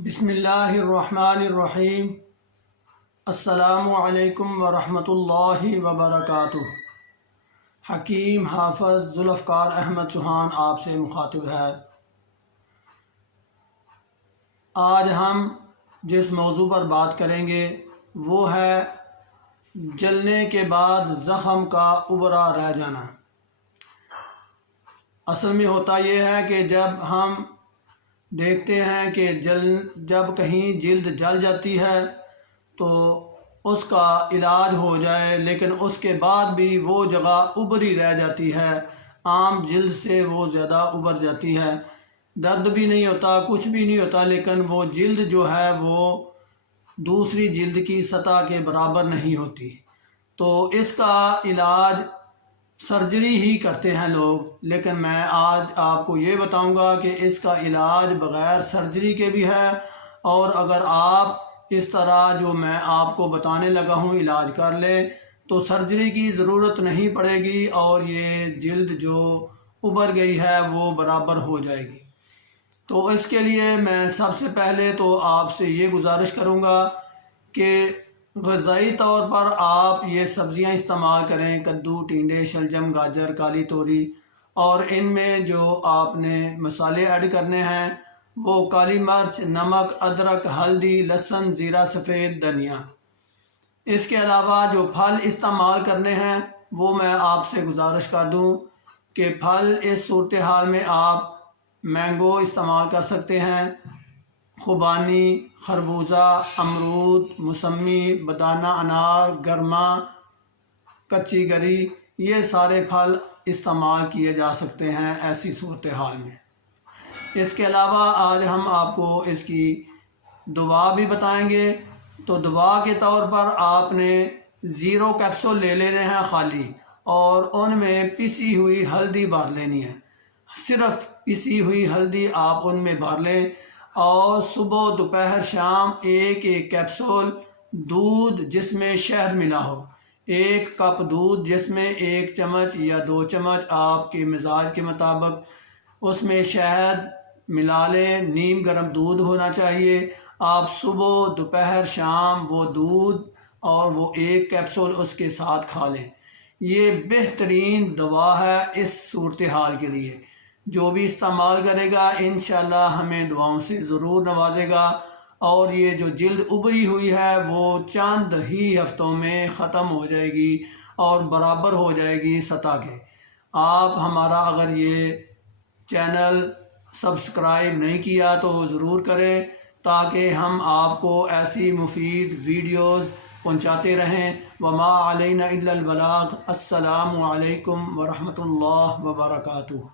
बिस्मिल्लाहिर्रहमानिर्रहीम। अस्सलामु अलैकुम वरहमतुल्लाहि वबरकातुह। हकीम हाफ़िज़ ज़ुल्फ़कार अहमद चौहान आपसे मुखातिब है। आज हम जिस मौजू पर बात करेंगे वो है जलने के बाद ज़ख़म का उभरा रह जाना। असल में होता ये है कि जब हम देखते हैं कि जब कहीं जिल्द जल जाती है तो उसका इलाज हो जाए, लेकिन उसके बाद भी वो जगह उभरी रह जाती है, आम जिल्द से वो ज़्यादा उभर जाती है, दर्द भी नहीं होता, कुछ भी नहीं होता, लेकिन वो जिल्द जो है वो दूसरी जिल्द की सतह के बराबर नहीं होती। तो इसका इलाज सर्जरी ही करते हैं लोग, लेकिन मैं आज आपको ये बताऊंगा कि इसका इलाज बग़ैर सर्जरी के भी है। और अगर आप इस तरह जो मैं आपको बताने लगा हूँ इलाज कर लें तो सर्जरी की ज़रूरत नहीं पड़ेगी और ये जिल्द जो उभर गई है वो बराबर हो जाएगी। तो इसके लिए मैं सबसे पहले तो आपसे ये गुजारिश करूँगा कि ग़िज़ाई तौर पर आप ये सब्ज़ियाँ इस्तेमाल करें, कद्दू, टिंडे, शलजम, गाजर, काली तोरी, और इनमें जो आपने मसाले ऐड करने हैं वो काली मिर्च, नमक, अदरक, हल्दी, लहसुन, ज़ीरा, सफ़ेद धनिया। इसके अलावा जो फल इस्तेमाल करने हैं वो मैं आपसे गुजारिश कर दूं कि फल इस सूरत हाल में आप मैंगो इस्तेमाल कर सकते हैं, खुबानी, खरबूजा, अमरूद, मौसमी, बदाना, अनार, गरमा, कच्ची गरी, ये सारे फल इस्तेमाल किए जा सकते हैं ऐसी सूरत हाल में। इसके अलावा आज हम आपको इसकी दवा भी बताएंगे। तो दवा के तौर पर आपने 0 कैप्सूल ले लेने हैं खाली, और उनमें पिसी हुई हल्दी भर लेनी है। सिर्फ पिसी हुई हल्दी आप उनमें भर लें, और सुबह, दोपहर, शाम एक कैप्सूल दूध जिसमें शहद मिला हो, 1 कप दूध जिसमें 1 चम्मच या 2 चम्मच आपके मिजाज के मुताबिक उसमें शहद मिला लें। नीम गर्म दूध होना चाहिए। आप सुबह, दोपहर, शाम वो दूध और वो 1 कैप्सूल उसके साथ खा लें। ये बेहतरीन दवा है इस सूरत हाल के लिए। जो भी इस्तेमाल करेगा इंशाल्लाह हमें दुआओं से ज़रूर नवाजेगा, और ये जो जिल्द उभरी हुई है वो चंद ही हफ्तों में ख़त्म हो जाएगी और बराबर हो जाएगी सतह के। आप हमारा अगर ये चैनल सब्सक्राइब नहीं किया तो ज़रूर करें, ताकि हम आपको ऐसी मुफीद वीडियोज़ पहुँचाते रहें। वमा अलैना इल्लल बलाग। अस्सलामु अलैकुम वरहमतुल्लाहि वबरकातुहू।